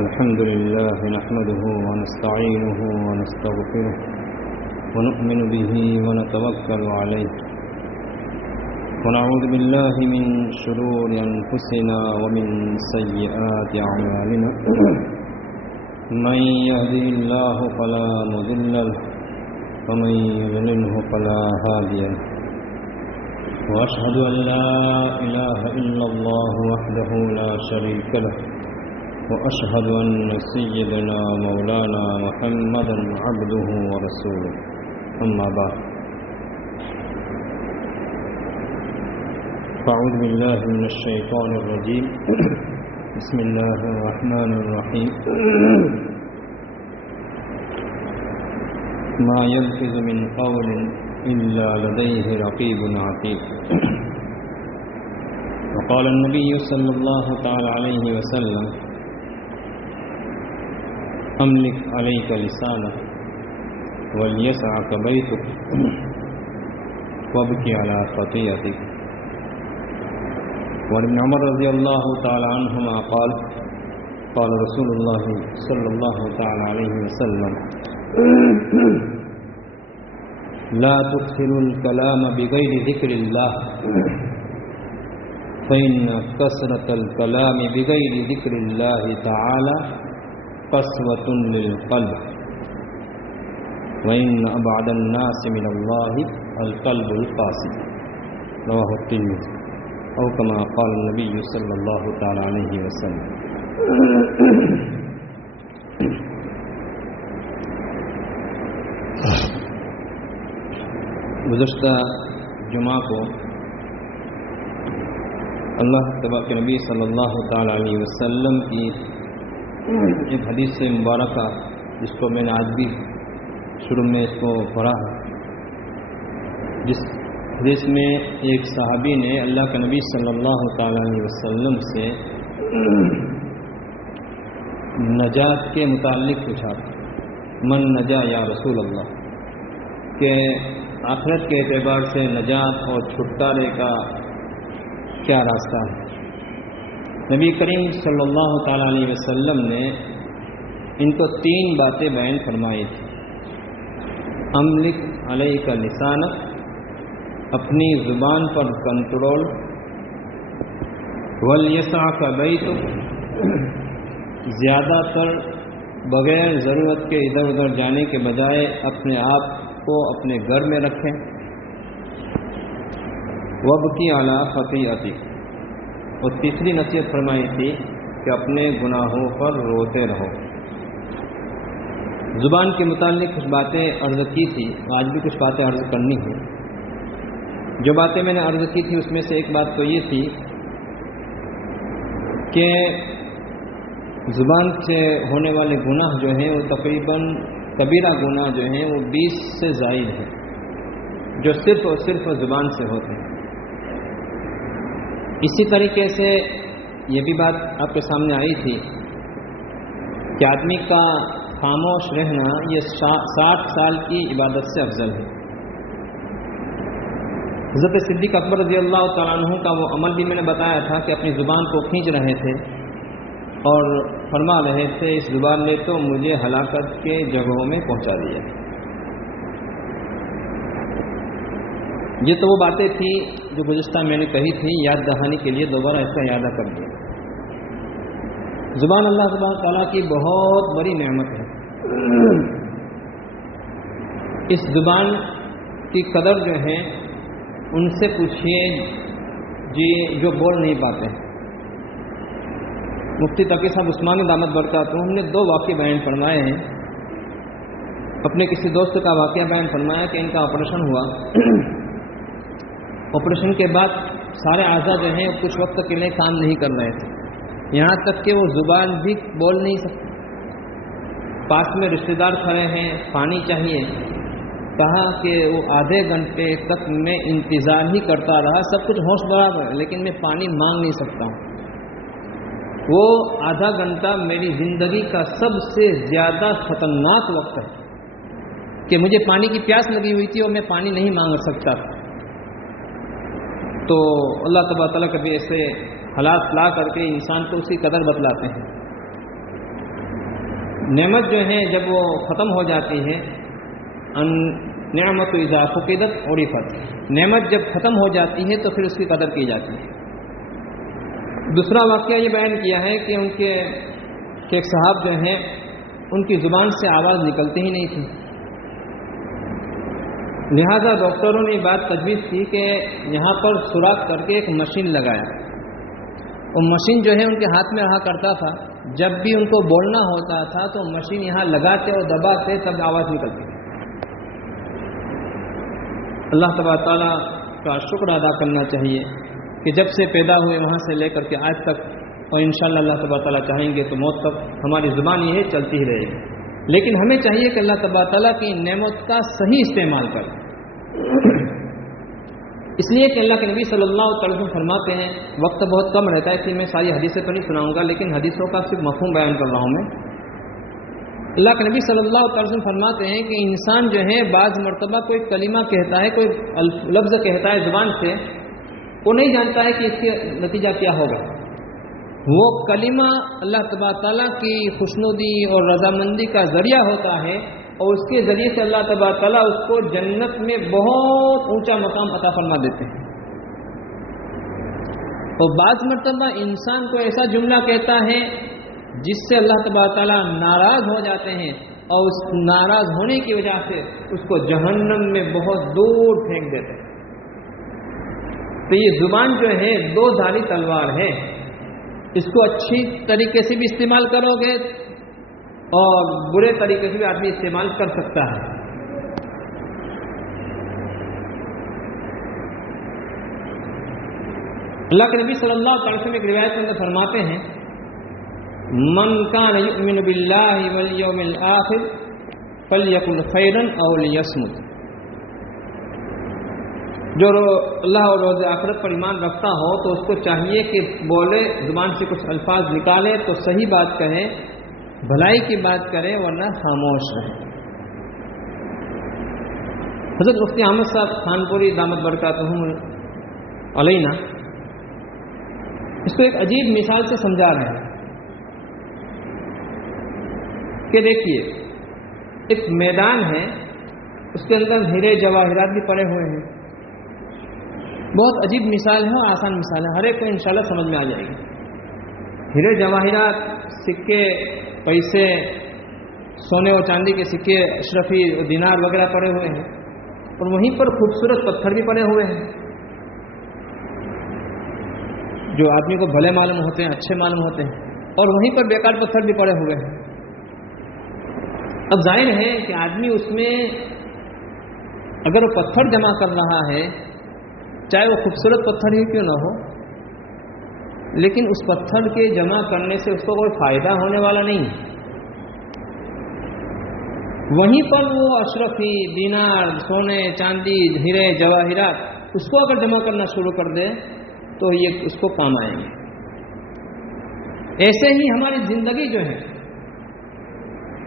الحمد لله نحمده ونستعينه ونستغفره ونؤمن به ونتوكل عليه ونعوذ بالله من شرور أنفسنا ومن سيئات أعمالنا من يهده الله فلا مضل له ومن يضلله فلا هادي له وأشهد أن لا إله إلا الله وحده لا شريك له وأشهد أن سيدنا مولانا محمدا عبده ورسوله أما بعد فأعوذ بالله من الشيطان الرجيم بسم الله الرحمن الرحيم ما يلفظ من قول إلا لديه رقيب عتيد وقال النبي صلى الله تعالى عليه وسلم أملك عليك لسانك وليسعك بيتك وابكي على خطيئتك. وعن ابن عمر رضي الله تعالى عنهما قال قال رسول الله صلى الله تعالى عليه وسلم لا تكثروا الكلام بغير ذكر الله فإن كثرة الكلام بغير ذكر الله تعالى قسوة للقلب وإن أبعد الناس من الله القلب القاسي. رواه الترمذي أو كما قال النبي صلی اللہ تعالی علیہ وسلم. گزشتہ جمعہ کو اللہ تبارک نبی صلی اللہ تعالی علیہ وسلم کی ایک حدیث مبارکہ جس کو میں نے آج بھی شروع میں اس کو پڑھا ہے، جس حدیث میں ایک صحابی نے اللہ کے نبی صلی اللہ تعالی علیہ وسلم سے نجات کے متعلق پوچھا، من نجا یا رسول اللہ، کہ آخرت کے اعتبار سے نجات اور چھٹکارے کا کیا راستہ ہے. نبی کریم صلی اللہ تعالی علیہ وسلم نے ان کو 3 باتیں بیان فرمائی تھی. املک علیک لسانک، اپنی زبان پر کنٹرول، ولیسعک بیتک، زیادہ تر بغیر ضرورت کے ادھر ادھر جانے کے بجائے اپنے آپ کو اپنے گھر میں رکھیں، وابکی علی خطیئتک، اور تیسری نصیحت فرمائی تھی کہ اپنے گناہوں پر روتے رہو. زبان کے متعلق کچھ باتیں عرض کی تھی، آج بھی کچھ باتیں عرض کرنی ہیں. جو باتیں میں نے عرض کی تھی اس میں سے ایک بات تو یہ تھی کہ زبان سے ہونے والے گناہ جو ہیں وہ تقریباً کبیرہ گناہ جو ہیں وہ 20 سے زائد ہیں، جو صرف اور صرف زبان سے ہوتے ہیں. اسی طریقے سے یہ بھی بات آپ کے سامنے آئی تھی کہ آدمی کا خاموش رہنا یہ 60 سال کی عبادت سے افضل ہے. حضرت صدیق اکبر رضی اللہ تعالیٰ عنہ کا وہ عمل بھی میں نے بتایا تھا کہ اپنی زبان کو کھینچ رہے تھے اور فرما رہے تھے اس زبان نے تو مجھے ہلاکت کے جگہوں میں پہنچا دیا. یہ تو وہ باتیں تھی جو گزشتہ میں نے کہی تھی، یاد دہانی کے لیے دوبارہ اس کا یادہ کر دیا. زبان اللہ سبحانہ تعالیٰ کی بہت بڑی نعمت ہے. اس زبان کی قدر جو ہے ان سے پوچھئے جی جو بول نہیں پاتے ہیں. مفتی تقی صاحب عثمانی دامت برکاتہ ہم نے 2 واقعے بیان فرمائے ہیں. اپنے کسی دوست کا واقعہ بیان فرمایا کہ ان کا آپریشن ہوا. آپریشن کے بعد سارے اعضاء جو ہیں کچھ وقت کے لیے کام نہیں کر رہے تھے، یہاں تک کہ وہ زبان بھی بول نہیں سکتے. پاس میں رشتہ دار کھڑے ہیں، پانی چاہیے. کہا کہ وہ آدھے گھنٹے تک میں انتظار ہی کرتا رہا، سب کچھ ہوش برابر ہے لیکن میں پانی مانگ نہیں سکتا ہوں. وہ آدھا گھنٹہ میری زندگی کا سب سے زیادہ خطرناک وقت ہے کہ مجھے پانی کی پیاس لگی ہوئی تھی اور میں پانی نہیں مانگ سکتا تھا. تو اللہ تبارک تعالیٰ کبھی ایسے حالات لا کر کے انسان کو اس کی قدر بتلاتے ہیں. نعمت جو ہے جب وہ ختم ہو جاتی ہے، نعمت اذا فقدت عرفت، نعمت جب ختم ہو جاتی ہے تو پھر اس کی قدر کی جاتی ہے۔ دوسرا واقعہ یہ بیان کیا ہے کہ ان کے ایک صاحب جو ہیں ان کی زبان سے آواز نکلتی ہی نہیں تھی، لہذا ڈاکٹروں نے بات تجویز کی کہ یہاں پر سوراخ کر کے ایک مشین لگایا۔ وہ مشین جو ہے ان کے ہاتھ میں رہا کرتا تھا، جب بھی ان کو بولنا ہوتا تھا تو مشین یہاں لگاتے اور دباتے تب آواز نکلتی۔ اللہ تبارک تعالیٰ کا شکر ادا کرنا چاہیے کہ جب سے پیدا ہوئے وہاں سے لے کر کے آج تک، اور انشاءاللہ اللہ تبارک تعالیٰ چاہیں گے تو موت تک ہماری زبان یہ چلتی ہی رہے گی، لیکن ہمیں چاہیے کہ اللہ تبارک تعالیٰ کی نعمت کا صحیح استعمال کریں۔ اس لیے کہ اللہ کے نبی صلی اللہ علیہ وسلم فرماتے ہیں، وقت بہت کم رہتا ہے، اس لیے میں ساری حدیثیں تو نہیں سناؤں گا، لیکن حدیثوں کا صرف مفہوم بیان کر رہا ہوں میں۔ اللہ کے نبی صلی اللہ علیہ وسلم فرماتے ہیں کہ انسان جو ہے بعض مرتبہ کوئی کلمہ کہتا ہے، کوئی لفظ کہتا ہے زبان سے، وہ نہیں جانتا ہے کہ اس کے نتیجہ کیا ہوگا۔ وہ کلمہ اللہ تبارک تعالیٰ کی خوشنودی اور رضامندی کا ذریعہ ہوتا ہے، اور اس کے ذریعے سے اللہ تبارک تعالیٰ اس کو جنت میں بہت اونچا مقام عطا فرما دیتے ہیں۔ اور بعض مرتبہ انسان کو ایسا جملہ کہتا ہے جس سے اللہ تبارک تعالیٰ ناراض ہو جاتے ہیں، اور اس ناراض ہونے کی وجہ سے اس کو جہنم میں بہت دور پھینک دیتے ہیں۔ تو یہ زبان جو ہے دو دھاری تلوار ہے، اس کو اچھی طریقے سے بھی استعمال کرو گے اور برے طریقے سے بھی آدمی استعمال کر سکتا ہے۔ اللہ کے نبی صلی اللہ علیہ وسلم ایک روایت میں فرماتے ہیں، من کان یؤمن باللہ والیوم الآخر فلیقل خیرا او لیصمت۔ جو اللہ اور روز آخرت پر ایمان رکھتا ہو تو اس کو چاہیے کہ بولے، زبان سے کچھ الفاظ نکالے تو صحیح بات کہے، بھلائی کی بات کرے، ورنہ خاموش رہے۔ حضرت مفتی احمد صاحب خانپوری دامت برکاتہم علینا اس کو ایک عجیب مثال سے سمجھا رہے ہیں کہ دیکھیے ایک میدان ہے، اس کے اندر ہیرے جواہرات بھی پڑے ہوئے ہیں۔ بہت عجیب مثال ہے اور آسان مثال ہے، ہر ایک کو انشاءاللہ سمجھ میں آ جائے گی۔ ہیرے جواہرات، سکے، پیسے، سونے اور چاندی کے سکے، اشرفی دینار وغیرہ پڑے ہوئے ہیں، اور وہیں پر خوبصورت پتھر بھی پڑے ہوئے ہیں جو آدمی کو بھلے معلوم ہوتے ہیں، اچھے معلوم ہوتے ہیں، اور وہیں پر بیکار پتھر بھی پڑے ہوئے ہیں۔ اب ظاہر ہے کہ آدمی اس میں اگر وہ پتھر جمع کر رہا ہے، چاہے وہ خوبصورت پتھر ہی کیوں نہ ہو، لیکن اس پتھر کے جمع کرنے سے اس کو کوئی فائدہ ہونے والا نہیں۔ وہیں پر وہ اشرفی دینار، سونے چاندی، ہیرے جواہرات، اس کو اگر جمع کرنا شروع کر دے تو یہ اس کو کام آئیں گے۔ ایسے ہی ہماری زندگی جو ہے،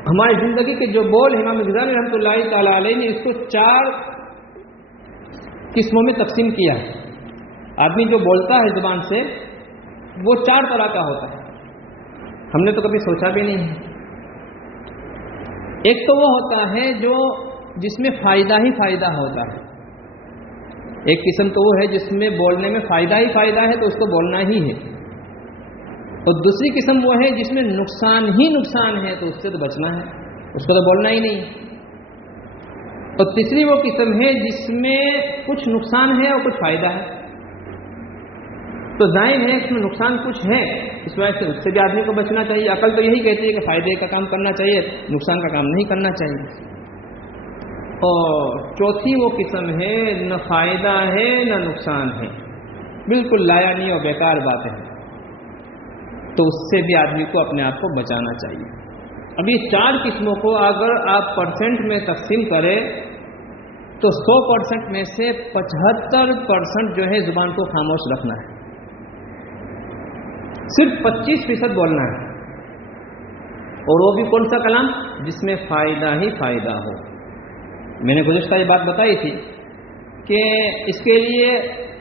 ہماری زندگی کے جو بول امام غزالی رحمۃ اللہ تعالی علیہ نے اس کو 4 قسموں میں تقسیم کیا ہے۔ آدمی جو بولتا ہے زبان سے وہ 4 طرح کا ہوتا ہے، ہم نے تو کبھی سوچا بھی نہیں ہے۔ ایک تو وہ ہوتا ہے جو جس میں فائدہ ہی فائدہ ہوتا ہے، ایک قسم تو وہ ہے جس میں بولنے میں فائدہ ہی فائدہ ہے تو اس کو بولنا ہی ہے، اور دوسری قسم وہ ہے جس میں نقصان ہی نقصان ہے تو اس سے تو بچنا ہے، اس کو تو بولنا ہی نہیں۔ اور تیسری وہ قسم ہے جس میں کچھ نقصان ہے اور کچھ فائدہ ہے، تو ظاہر ہے اس میں نقصان کچھ ہے، اس وجہ سے اس سے بھی آدمی کو بچنا چاہیے۔ عقل تو یہی کہتی ہے کہ فائدے کا کام کرنا چاہیے، نقصان کا کام نہیں کرنا چاہیے۔ اور چوتھی وہ قسم ہے نہ فائدہ ہے نہ نقصان ہے، بالکل لایانی اور بیکار باتیں ہیں، تو اس سے بھی آدمی کو اپنے آپ کو بچانا چاہیے۔ اب یہ 4 قسموں کو اگر آپ پرسنٹ میں تقسیم کریں تو 100% میں سے 75% جو ہے زبان کو خاموش رکھنا ہے، صرف 25% بولنا ہے، اور وہ بھی کون سا کلام؟ جس میں فائدہ ہی فائدہ ہو۔ میں نے گزشتہ یہ بات بتائی تھی کہ اس کے لیے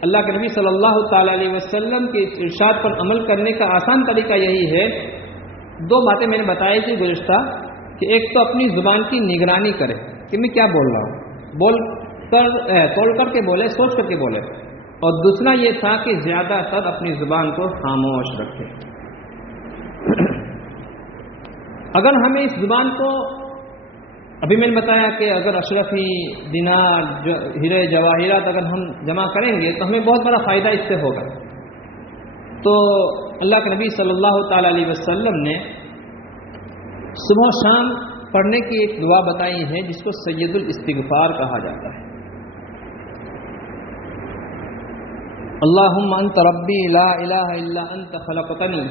اللہ کے نبی صلی اللہ تعالی علیہ وسلم کے ارشاد پر عمل کرنے کا آسان طریقہ یہی ہے۔ 2 باتیں میں نے بتائی تھی گزشتہ کہ ایک تو اپنی زبان کی نگرانی کرے کہ میں کیا بول رہا ہوں، تول کر کے بولے، سوچ کر کے بولے، اور دوسرا یہ تھا کہ زیادہ تر اپنی زبان کو خاموش رکھے۔ اگر ہمیں اس زبان کو، ابھی میں نے بتایا کہ اگر اشرفی دینار ہیرے جواہرات اگر ہم جمع کریں گے تو ہمیں بہت بڑا فائدہ اس سے ہوگا۔ تو اللہ کے نبی صلی اللہ تعالی علیہ وسلم نے صبح و شام پڑھنے کی ایک دعا بتائی ہے جس کو سید الاستغفار کہا جاتا ہے۔ اللہم انت ربی لا الہ الا انت خلقتنی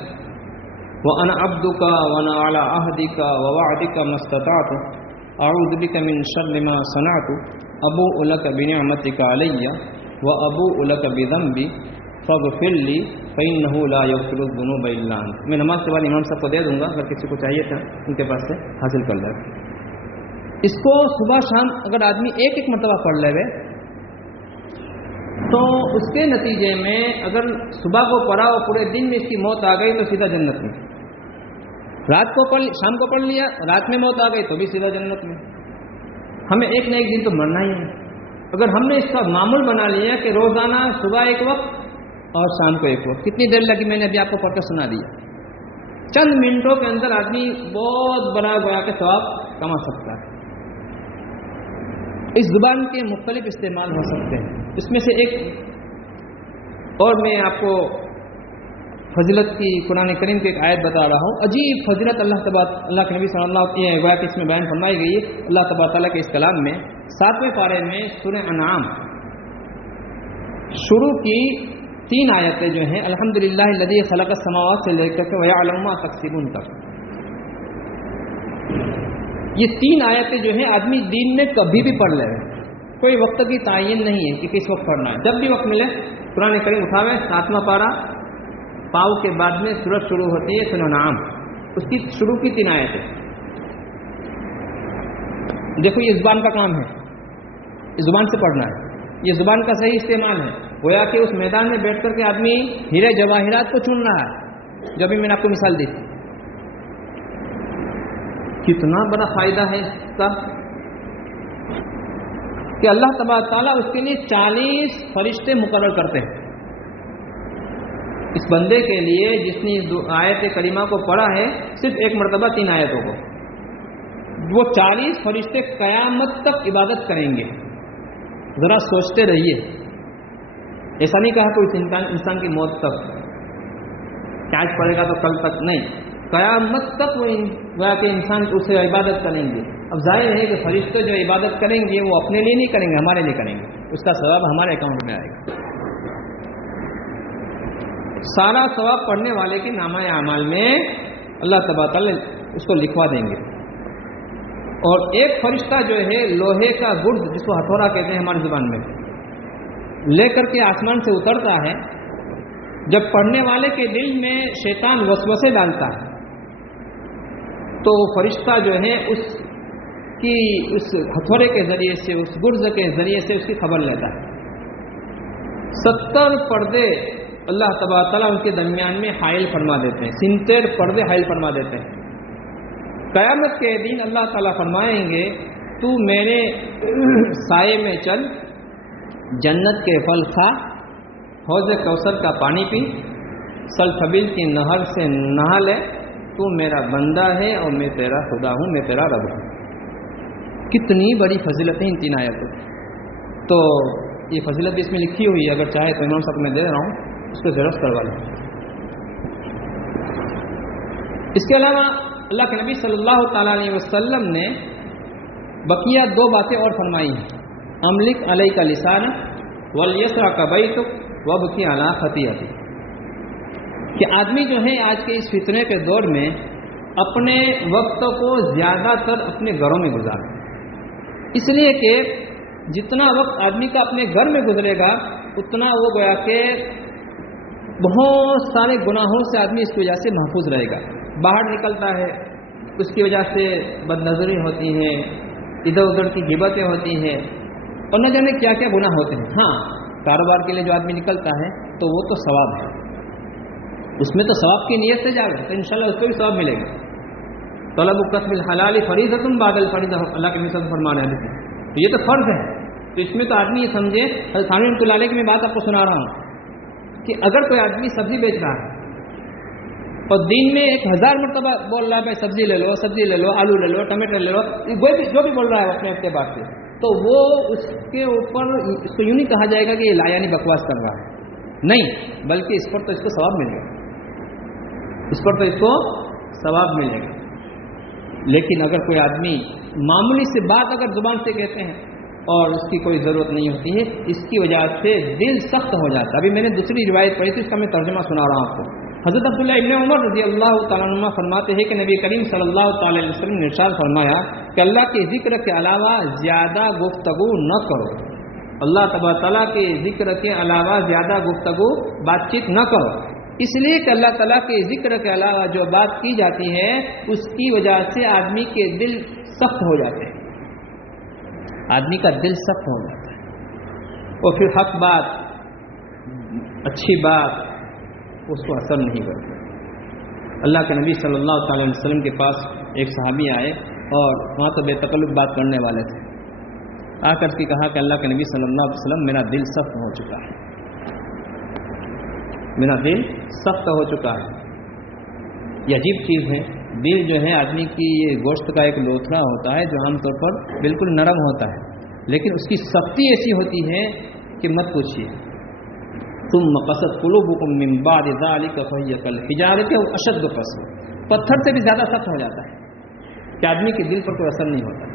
وانا عبدک وانا علی عہدک ووعدک ما استطعت اعوذ بک من شر ما صنعت ابوء لک بنعمتک علی وابوء لک بذنبی فاغفر لی فإنہ لا یغفر الذنوب الا انت۔ میں نماز کے بعد امام صاحب کو دے دوں گا، اگر کسی کو چاہیے تھا ان کے پاس سے حاصل کر لے۔ اس کو صبح شام اگر آدمی ایک ایک مرتبہ پڑھ لے تو اس کے نتیجے میں اگر صبح کو پڑھا اور پورے دن میں اس کی موت آ گئی تو سیدھا جنت میں، رات کو پڑھ شام کو پڑھ لیا رات میں موت آ گئی تو بھی سیدھا جنت میں۔ ہمیں ایک نہ ایک دن تو مرنا ہی ہے۔ اگر ہم نے اس کا معمول بنا لیا کہ روزانہ صبح ایک وقت اور شام کو ایک وقت، کتنی دیر لگی میں نے ابھی آپ کو پڑھ کر سنا دیا، چند منٹوں کے اندر آدمی بہت بڑا گویا کہ ثواب کما سکتا ہے۔ اس زبان کے مختلف استعمال ہو سکتے ہیں، اس میں سے ایک اور میں آپ کو فضیلت کی قرآن کریم کی ایک آیت بتا رہا ہوں، عجیب فضیلت اللہ کے نبی صلی اللہ علیہ وسلم گویا کہ اس میں بیان فرمائی گئی ہے اللہ تبارک تعالیٰ کے اس کلام میں۔ 7ویں پارے میں سورہ انعام شروع کی 3 آیتیں جو ہیں الحمدللہ الذی خلق السماوات سے لے کر کے ویعلم ما تکسبون تک، یہ 3 آیتیں جو ہیں آدمی دین میں کبھی بھی پڑھ لے، کوئی وقت کی تعین نہیں ہے کہ کس وقت پڑھنا ہے، جب بھی وقت ملے قرآن کریم اٹھاوے۔ 7واں پارہ پاؤ کے بعد میں سورت شروع ہوتی ہے سورہ انعام، اس کی شروع کی 3 آیتیں۔ دیکھو یہ زبان کا کام ہے، اس زبان سے پڑھنا ہے، یہ زبان کا صحیح استعمال ہے۔ گویا کہ اس میدان میں بیٹھ کر کے آدمی ہیرے جواہرات کو چن رہا ہے، جو بھی میں نے آپ کو مثال دی تھی۔ کتنا بڑا فائدہ ہے اس کا کہ اللہ تبارک تعالیٰ اس کے لیے 40 فرشتے مقرر کرتے ہیں۔ اس بندے کے لیے جس نے آیت کریمہ کو پڑھا ہے صرف ایک مرتبہ 3 آیتوں کو، وہ 40 فرشتے قیامت تک عبادت کریں گے۔ ذرا سوچتے رہیے، ایسا نہیں کہا کوئی انسان کی موت تک کہ آج پڑھے گا تو کل تک، نہیں، قیامت تک وہ کہ انسان اسے عبادت کریں گے۔ اب ظاہر ہے کہ فرشتے جو عبادت کریں گے وہ اپنے لیے نہیں کریں گے، ہمارے لیے کریں گے، اس کا ثواب ہمارے اکاؤنٹ میں آئے گا۔ سارا ثواب پڑھنے والے کے نامہ اعمال میں اللہ تبارک تعالیٰ اس کو لکھوا دیں گے۔ اور ایک فرشتہ جو ہے لوہے کا گرد، جس کو ہتھوڑا کہتے ہیں ہماری زبان میں، لے کر کے آسمان سے اترتا ہے۔ جب پڑھنے والے کے دل میں شیطان وسوسے ڈالتا ہے تو فرشتہ جو ہے اس ہتھوڑے کے ذریعے سے، اس گرز کے ذریعے سے اس کی خبر لیتا ہے۔ 70 پردے اللہ تبارک تعالیٰ ان کے درمیان میں حائل فرما دیتے ہیں، 70 پردے حائل فرما دیتے ہیں۔ قیامت کے دن اللہ تعالیٰ فرمائیں گے تو میرے سائے میں چل، جنت کے پھل کھا، حوض کوثر کا پانی پی، سلسبیل کی نہر سے نہا لے، تو میرا بندہ ہے اور میں تیرا خدا ہوں، میں تیرا رب ہوں۔ کتنی بڑی فضیلت ہے ان 3 آیتوں۔ تو یہ فضیلت بھی اس میں لکھی ہوئی ہے، اگر چاہے تو امام صاحب میں دے رہا ہوں، اس کو ضرورت کروا لیں۔ اس کے علاوہ اللہ کے نبی صلی اللہ تعالیٰ علیہ وسلم نے بقیہ 2 باتیں اور فرمائی ہیں، املک علیک لسانک ولیسرک بیتک وابکی علی خطیئتک، کہ آدمی جو ہے آج کے اس فتنے کے دور میں اپنے وقت کو زیادہ تر اپنے گھروں میں گزارے، اس لیے کہ جتنا وقت آدمی کا اپنے گھر میں گزرے گا اتنا وہ گویا کہ بہت سارے گناہوں سے آدمی اس کی وجہ سے محفوظ رہے گا۔ باہر نکلتا ہے، اس کی وجہ سے بد نظری ہوتی ہیں، ادھر ادھر کی غیبتیں ہوتی ہیں، اور نہ جانے کیا کیا گناہ ہوتے ہیں۔ ہاں، کاروبار کے لیے جو آدمی نکلتا ہے تو وہ تو ثواب ہے، اس میں تو ثواب کی نیت سے جائے گا تو انشاءاللہ اس کو بھی ثواب ملے گا۔ طلب کسب الحلال فریضۃ بعد الفریضہ، اللہ کے نبی فرما رہے ہیں تو یہ تو فرض ہے. تو اس میں تو آدمی یہ سمجھے، حضرت ثانوی رحمۃ اللہ علیہ کی میں بات آپ کو سنا رہا ہوں کہ اگر کوئی آدمی سبزی بیچ رہا ہے اور دن میں 1000 مرتبہ بول رہا ہے بھائی سبزی لے لو، آلو لے لو، ٹماٹر لے لو، جو بھی بول رہا ہے اپنے اعتبار سے، تو وہ اس کے اوپر اس کو یوں نہیں کہا جائے گا کہ یہ لا یعنی بکواس کر رہا ہے، نہیں، بلکہ اس پر تو اس کو ثواب ملے گا، ثواب ملے گا. لیکن اگر کوئی آدمی معمولی سے بات اگر زبان سے کہتے ہیں اور اس کی کوئی ضرورت نہیں ہوتی ہے، اس کی وجہ سے دل سخت ہو جاتا ہے. ابھی میں نے دوسری روایت پڑھی تھی، اس کا میں ترجمہ سنا رہا ہوں آپ کو. حضرت عبداللہ ابن عمر رضی اللہ تعالیٰ عنہ فرماتے ہیں کہ نبی کریم صلی اللہ تعالی علیہ وسلم نے ارشاد فرمایا کہ اللہ کے ذکر کے علاوہ زیادہ گفتگو نہ کرو. اللہ تبارک تعالیٰ کے ذکر کے علاوہ زیادہ گفتگو بات چیت نہ کرو، اس لیے کہ اللہ تعالیٰ کے ذکر کے علاوہ جو بات کی جاتی ہے اس کی وجہ سے آدمی کے دل سخت ہو جاتے ہیں، آدمی کا دل سخت ہو جاتا ہے، اور پھر حق بات، اچھی بات اس کو اثر نہیں کرتی. اللہ کے نبی صلی اللہ تعالی علیہ وسلم کے پاس ایک صحابی آئے اور وہاں تو بے تکلف بات کرنے والے تھے. آ کر کے کہا کہ اللہ کے نبی صلی اللہ علیہ وسلم میرا دل سخت ہو چکا ہے، میرا دل سخت ہو چکا ہے. یہ عجیب چیز ہے، دل جو ہے آدمی کی یہ گوشت کا ایک لوتھڑا ہوتا ہے جو عام طور پر بالکل نرم ہوتا ہے، لیکن اس کی سختی ایسی ہوتی ہے کہ مت پوچھیے. ثم قست قلوبکم من بعد ذلک فہی کالحجارۃ او اشد قسوہ، پتھر سے بھی زیادہ سخت ہو جاتا ہے کہ آدمی کے دل پر کوئی اثر نہیں ہوتا.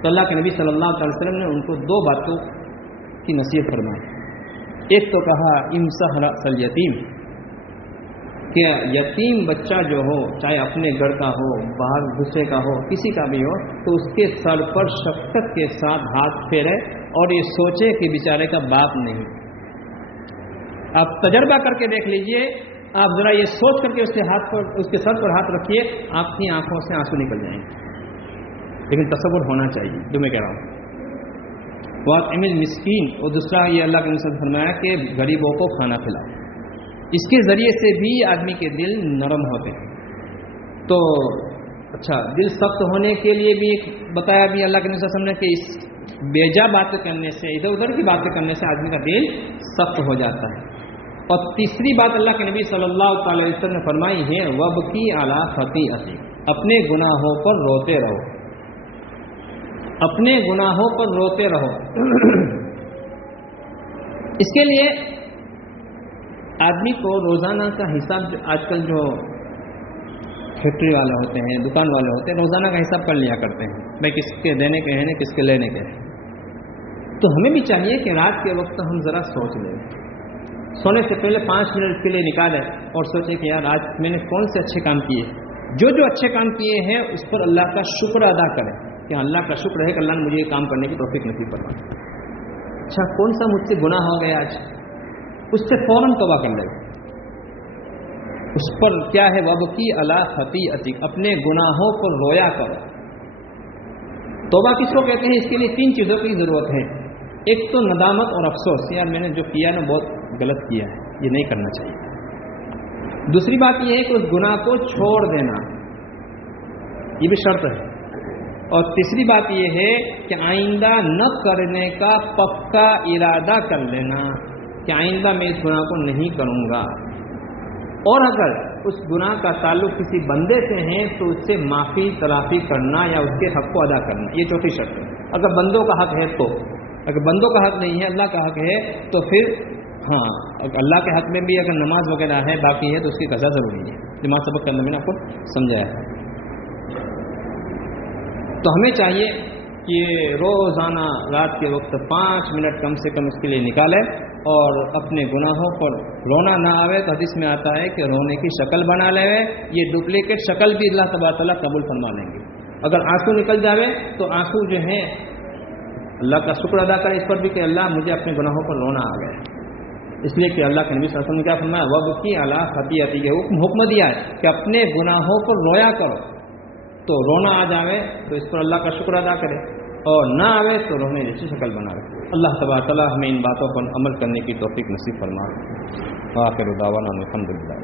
تو اللہ کے نبی صلی اللہ علیہ وسلم نے ان کو 2 باتوں کی نصیحت فرمائی. ایک تو کہا امسح رأس الیتیم، کہ یتیم بچہ جو ہو، چاہے اپنے گھر کا ہو، باہر دوسرے کا ہو، کسی کا بھی ہو، تو اس کے سر پر شفقت کے ساتھ ہاتھ پھیرے اور یہ سوچے کہ بیچارے کا باپ نہیں. آپ تجربہ کر کے دیکھ لیجئے، آپ ذرا یہ سوچ کر کے اس کے سر پر ہاتھ رکھیے، آپ کی آنکھوں سے آنسو نکل جائیں گے. لیکن تصور ہونا چاہیے جو میں کہہ رہا ہوں. بہت امیز مسکین، اور دوسرا یہ اللہ کے نبی نے فرمایا کہ غریبوں کو کھانا کھلاؤ. اس کے ذریعے سے بھی آدمی کے دل نرم ہوتے ہیں. تو اچھا، دل سخت ہونے کے لیے بھی بتایا بھی اللہ کے نبی صلی اللہ علیہ وسلم نے کہ اس بیجا باتیں کرنے سے، ادھر ادھر کی باتیں کرنے سے آدمی کا دل سخت ہو جاتا ہے. اور تیسری بات اللہ کے نبی صلی اللہ تعالی علیہ وسلم نے فرمائی ہے وَبْكِي عَلَىٰ خَطِيئَتِكَ، اپنے گناہوں پر روتے رہو، اپنے گناہوں پر روتے رہو. اس کے لیے آدمی کو روزانہ کا حساب، آج کل جو فیکٹری والے ہوتے ہیں، دکان والے ہوتے ہیں، روزانہ کا حساب کر لیا کرتے ہیں، بھائی کس کے دینے کے ہیں کس کے لینے کے ہیں. تو ہمیں بھی چاہیے کہ رات کے وقت ہم ذرا سوچ لیں، سونے سے پہلے 5 منٹ کے لیے نکالیں اور سوچیں کہ یار آج میں نے کون سے اچھے کام کیے، جو اچھے کام کیے ہیں اس پر اللہ کا شکر ادا کریں کہ اللہ کا شکر ہے کہ اللہ نے مجھے یہ کام کرنے کی توفیق نصیب فرمائی. اچھا، کون سا مجھ سے گناہ ہو گیا آج، اس سے فوراً توبہ کر لے. اس پر کیا ہے وَبْكِي عَلَىٰ خَطِيئَتِكَ، اپنے گناہوں پر رویا کرو. توبہ کس کو کہتے ہیں؟ اس کے لیے 3 چیزوں کی ضرورت ہے. ایک تو ندامت اور افسوس، یار میں نے جو کیا نا بہت غلط کیا ہے، یہ نہیں کرنا چاہیے. دوسری بات یہ ہے کہ اس گناہ کو چھوڑ دینا، یہ بھی شرط ہے. اور تیسری بات یہ ہے کہ آئندہ نہ کرنے کا پکا ارادہ کر لینا کہ آئندہ میں اس گناہ کو نہیں کروں گا. اور اگر اس گناہ کا تعلق کسی بندے سے ہے تو اس سے معافی تلافی کرنا یا اس کے حق کو ادا کرنا، یہ چوتھی شرط ہے. اگر بندوں کا حق ہے تو، اگر بندوں کا حق نہیں ہے، اللہ کا حق ہے، تو پھر ہاں اللہ کے حق میں بھی اگر نماز وغیرہ ہے باقی ہے تو اس کی قضا ضروری ہے. نماز سبق کے اندر میں نے آپ کو سمجھایا ہے. تو ہمیں چاہیے کہ روزانہ رات کے وقت 5 منٹ کم سے کم اس کے لیے نکالیں اور اپنے گناہوں پر رونا نہ آوے. تو حدیث میں آتا ہے کہ رونے کی شکل بنا لے، یہ ڈپلیکیٹ شکل بھی اللہ تبارک تعالیٰ قبول فرما لیں گے. اگر آنسو نکل جاوے تو آنسو جو ہے اللہ کا شکر ادا کرے اس پر بھی کہ اللہ مجھے اپنے گناہوں پر رونا آ گیا. اس لیے کہ اللہ کے نبی صلی اللہ علیہ وسلم نے کیا فرمایا وَبْكِي عَلَىٰ خَطِيئَتِكَ، حکم دیا ہے کہ اپنے گناہوں پر رویا کرو. تو رونا آ جاوے تو اس پر اللہ کا شکر ادا کرے، اور نہ آوے تو رونے جیسی شکل بنا رکھے. اللہ تبارک تعالیٰ ہمیں ان باتوں پر عمل کرنے کی توفیق نصیب فرمائے. آخر دعوانا الحمدللہ.